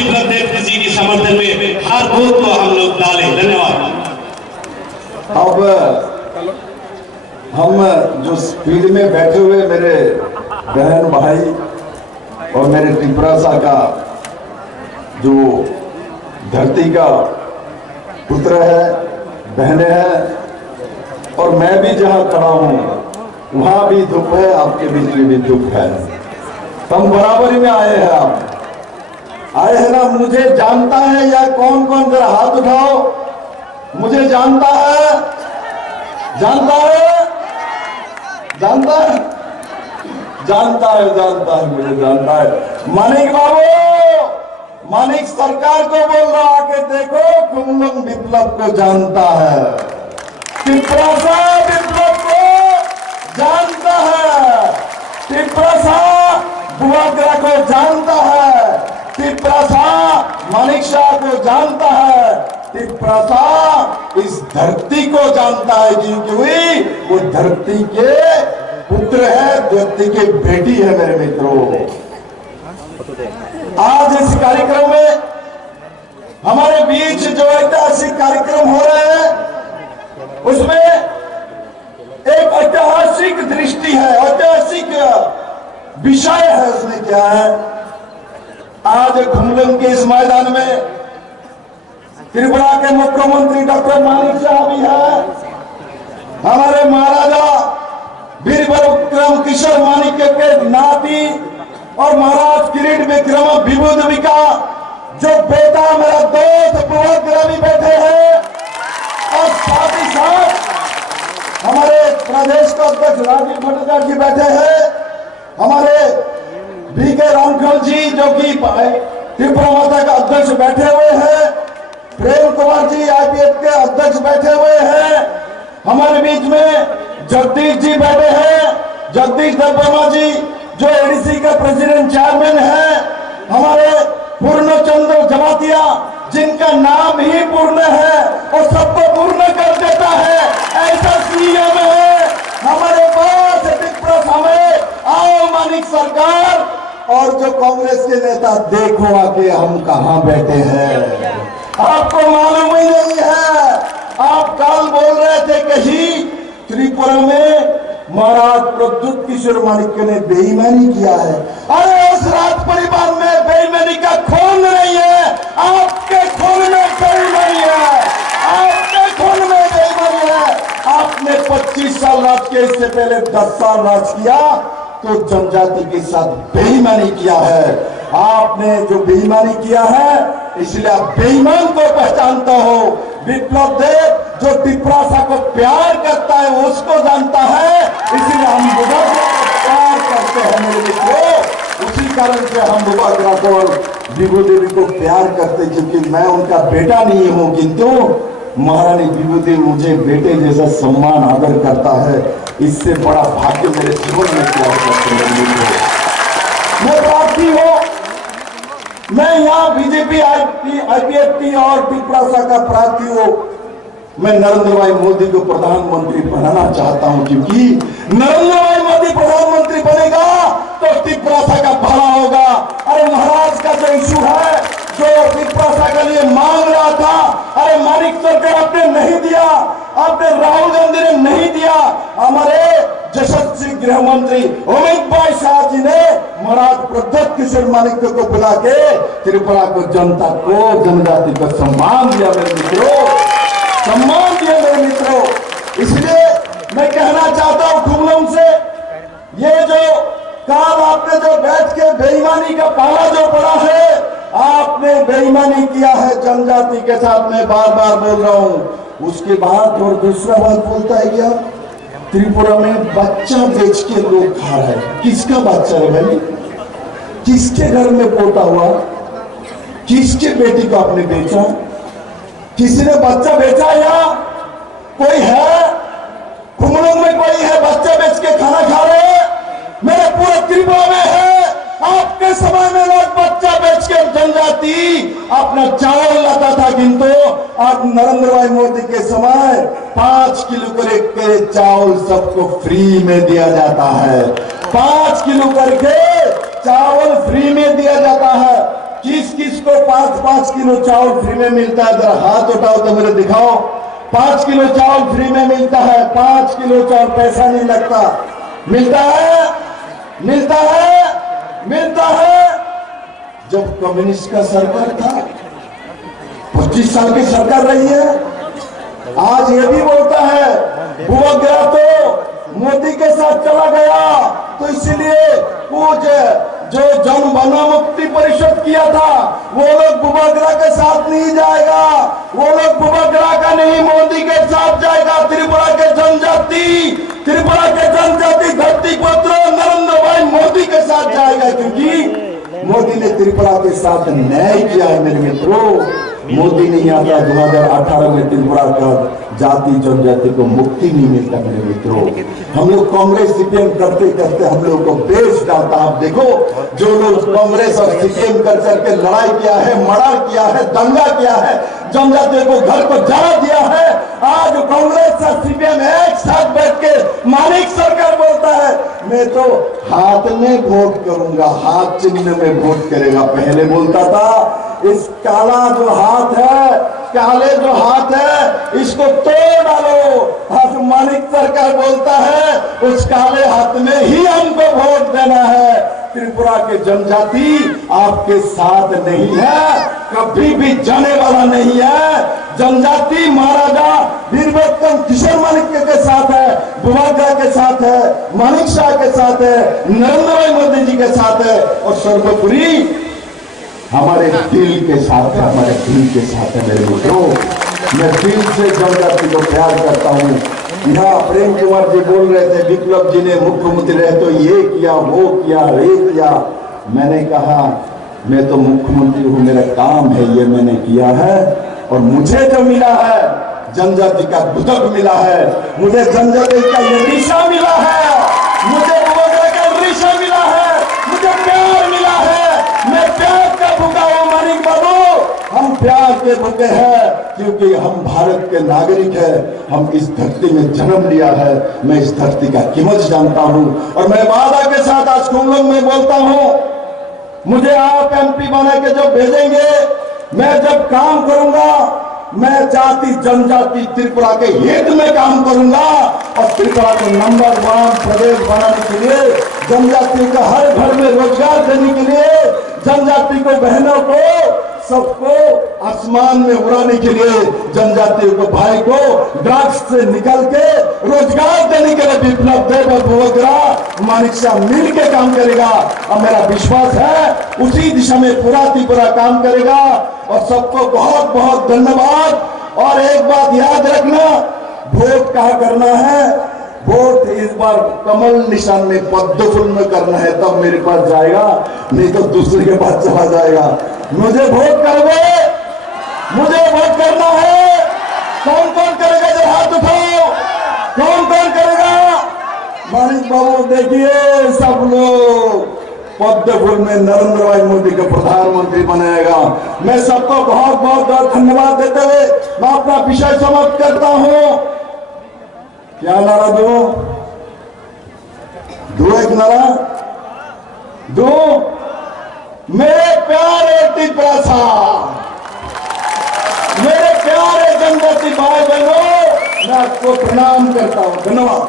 विप्लव देव जी के समर्थन में हर बूथ को हम लोग डालें। धन्यवाद। अब हम जो स्पीड में बैठे हुए मेरे बहन भाई और मेरे त्रिपुरा का जो धरती का पुत्र है, बहनें हैं, और मैं भी जहां खड़ा हूं वहां भी दुख है, आपके बीच में भी दुख है। हम बराबरी में आए हैं। आप आए हैं ना? मुझे जानता है या कौन कौन? जरा हाथ उठाओ। मुझे जानता है, जानता है, जानता है, जानता है, जानता है, मुझे जानता है। मानिक बाबू, मानिक सरकार को बोल रहा आके देखो, कुमलम विप्लव को जानता है, त्रिपुरा विप्लव को जानता है, त्रिपुरा बुआग्रा को जानता है, त्रिपुरा मानिक शाह को जानता है, त्रिपुरा इस धरती को जानता है, क्योंकि वो धरती के पुत्र है, धरती की बेटी है। मेरे मित्रों, आज इस कार्यक्रम में हमारे बीच जो ऐतिहासिक कार्यक्रम हो रहे हैं उसमें एक ऐतिहासिक दृष्टि है, ऐतिहासिक विषय है। उसमें क्या है? आज खुमलम के इस मैदान में त्रिपुरा के मुख्यमंत्री डॉक्टर मानिक शाह भी है, हमारे महाराजा वीर विक्रम किशोर मानिक्य के नाती और महाराज किरीट विक्रम विभूदेवी का जो बेटा मेरा दोस्त बुआग्रा भी बैठे हैं, और साथ ही साथ हमारे प्रदेश का अध्यक्ष राजीव भट्टाचार्य जी बैठे हैं, हमारे बीके रामखल जी जो कि त्रिपुरा माता का अध्यक्ष बैठे हुए हैं, प्रेम कुमार जी आईपीएफ के अध्यक्ष बैठे हुए हैं, हमारे बीच में जगदीश जी बैठे हैं, जगदीश वर्मा जी जो एडीसी का प्रेसिडेंट चेयरमैन है, हमारे पूर्णचंद्र जमातिया जिनका नाम ही पूर्ण है और सबको पूर्ण कर देता है, ऐसा सीएम है हमारे पास त्रिपुरा में। आओ मानिक सरकार और जो कांग्रेस के नेता, देखो आके हम कहां बैठे हैं, आपको मालूम ही नहीं है। आप कल बोल रहे थे कहीं त्रिपुरा में महाराज प्रद्युत किशोर मानिक्य ने बेईमानी किया है। अरे उस राज परिवार में बेईमानी का खून नहीं है, आपके खून में बेईमानी है, आपके खून में बेईमानी है। आपने 25 साल राज किया, इससे पहले 10 साल राज किया तो जनजाति के साथ बेईमानी किया है। आपने जो बेईमानी किया है इसलिए आप बेईमान को पहचानता हो। विप्लव देव जो त्रिपुरा को प्यार करता है उसको जानता है, इसलिए हम बुआग्रा को प्यार करते हैं। मेरे मित्रों, उसी कारण से हम बुआग्रा को और विभूदेवी को प्यार करते, क्योंकि मैं उनका बेटा नहीं हूं, किंतु महारानी विभूदेवी मुझे बेटे जैसा सम्मान आदर करता है। इससे बड़ा भाग्य मेरे जीवन में क्या हो सकते हैं। मैं प्रार्थी हूं, मैं यहाँ बीजेपी आईपीएफटी और त्रिपुरा का प्रार्थी हूं। मैं नरेंद्र भाई मोदी को प्रधानमंत्री बनाना चाहता हूं, क्योंकि नरेंद्र भाई मोदी प्रधानमंत्री बनेगा तो त्रिपुरा का भला होगा। अरे महाराज का जो इशू है, जो त्रिपुरा के लिए मांग रहा था, अरे मानिक सरकार आपने नहीं दिया, आपने राहुल गांधी ने नहीं दिया, हमारे यशस्वी गृह मंत्री अमित भाई शाह जी ने महाराज प्रद्युत किशोर मानिक्य को बुला के त्रिपुरा को, जनता को, जनजाति को सम्मान दिया। मेरे मित्रों, सम्मान दिया मेरे मित्रों। इसलिए मैं कहना चाहता हूं खुमलम से, ये जो काल आपने जो बैठ के बेईमानी का पाला जो पड़ा है, आपने बेईमानी किया है जनजाति के साथ। मैं बार बार बोल रहा हूं। उसके बाद और दूसरा बात बोलता है क्या? त्रिपुरा में बच्चा बेच के लोग खा रहे हैं। किसका बच्चा है भाई? किसके घर में पोता हुआ? किसके बेटी को आपने बेचा? किसी ने बच्चा बेचा या कोई है? खुमलम में कोई है बच्चा बेच के खाना खा रहे हैं? मेरे पूरे त्रिपुरा में है। आपके समय में लोग बच्चा बेच के जनजाति अपना चावल लाता था, किंतु आज नरेंद्र भाई मोदी के समय 5 किलो करके चावल सबको फ्री में दिया जाता है। 5 किलो करके चावल फ्री में दिया जाता है। किस किस को 5-5 किलो चावल फ्री में मिलता है? जरा हाथ उठाओ तो मेरे दिखाओ। 5 किलो चावल फ्री में मिलता है। 5 किलो चावल, पैसा नहीं लगता। मिलता है, मिलता है, मिलता है। जब कम्युनिस्ट का सरकार था, 25 साल की सरकार रही है। आज ये भी बोलता है बुआ गया तो मोदी के साथ चला गया, तो इसलिए कुछ जो जन वन मुक्ति परिषद किया था वो लोग बुबागरा के साथ नहीं जाएगा, वो लोग बुबागरा का नहीं मोदी के साथ जाएगा। त्रिपुरा के जनजाति, त्रिपुरा के जनजाति धरती पुत्र नरेंद्र भाई मोदी के साथ जाएगा, क्योंकि मोदी ने त्रिपुरा के साथ न्याय किया है। मेरे मित्रों, मोदी नहीं आता 2018 में त्रिपुरा का जाति जनजाति को मुक्ति नहीं मिलता। मेरे मित्रों, हम लोग कांग्रेस सीपीएम करते करते हम लोग को बेच डालता। आप देखो, जो लोग कांग्रेस और सीपीएम कर करके लड़ाई किया है, मर्डर किया है, दंगा किया है, जनजातियों को घर को जला दिया है, आज कांग्रेस और सीपीएम एक साथ बैठ के मालिक सरकार बोलता है मैं तो हाथ में वोट करूंगा, हाथ चिन्ह में वोट करेगा। पहले बोलता था इस काला जो हाथ है, काले जो हाथ है, इसको तोड़ डालो। आज मालिक सरकार बोलता है उस काले हाथ में ही हमको वोट देना है। त्रिपुरा के जनजाति आपके साथ नहीं है, कभी भी जाने वाला नहीं है। जनजाति महाराजा वीरभद्र किशोर मानिक के साथ है, बुबागरा के साथ है, मानिक शाह के साथ है, नरेंद्र भाई मोदी जी के साथ है, और सर्वोपरि हमारे दिल के साथ है, हमारे दिल के साथ है। मेरे मित्रों, मैं दिल से जनजाति को प्यार करता हूँ। यहाँ प्रेम कुमार जी बोल रहे थे विप्लव जी ने मुख्यमंत्री रहे तो ये किया, वो किया, ये किया। मैंने कहा मैं तो मुख्यमंत्री हूँ, मेरा काम है ये मैंने किया है, और मुझे जो मिला है जनजाति का दुदक मिला है, मुझे जनजाति का ये रिश्ता मिला है, मुझे बुबागरा का रिश्ता मिला है, मुझे प्यार मिला है। मैं प्यार का भूखा हूं मानिक बाबू, हम प्यार के भूखे हैं, क्योंकि हम भारत के नागरिक हैं, हम इस धरती में जन्म लिया है। मैं इस धरती का कीमत जानता हूं, और मैं वादा के साथ आज कुंभलंग में बोलता हूं, मुझे आप एमपी बना के जब भेजेंगे, मैं जब काम करूंगा, मैं जाति जनजाति त्रिपुरा के हित में काम करूंगा, और त्रिपुरा को नंबर 1 प्रदेश बनाने के लिए, जनजाति का हर घर में रोजगार देने के लिए, जनजाति को, बहनों को, सबको आसमान में उड़ाने के लिए, जनजातियों को, भाई को ड्रग्स से निकल के रोजगार देने के लिए विप्लव देव और बुबागरा मानिक शाह मिल के काम करेगा। और मेरा विश्वास है उसी दिशा में पूरा त्रिपुरा काम करेगा। और सबको बहुत बहुत धन्यवाद। और एक बात याद रखना, वोट कहाँ करना है? वोट इस बार कमल निशान में, पद्म फूल में करना है, तब मेरे पास जाएगा, नहीं तो दूसरे के पास चला जाएगा। मुझे वोट करोगे? मुझे वोट करना है। कौन कौन करेगा? जरा हाथ उठाओ। कौन कौन करेगा? मानिक बाबू देखिए, सब लोग पद्म फूल में नरेंद्र भाई मोदी को प्रधानमंत्री बनाएगा। मैं सबको बहुत बहुत धन्यवाद देते हुए मैं अपना विषय समाप्त करता हूं। क्या नारा दो? एक नारा दो। मेरे प्यारे त्रिपुरा, मेरे प्यारे जनजाति भाई बहनों, मैं आपको प्रणाम करता हूं। धन्यवाद।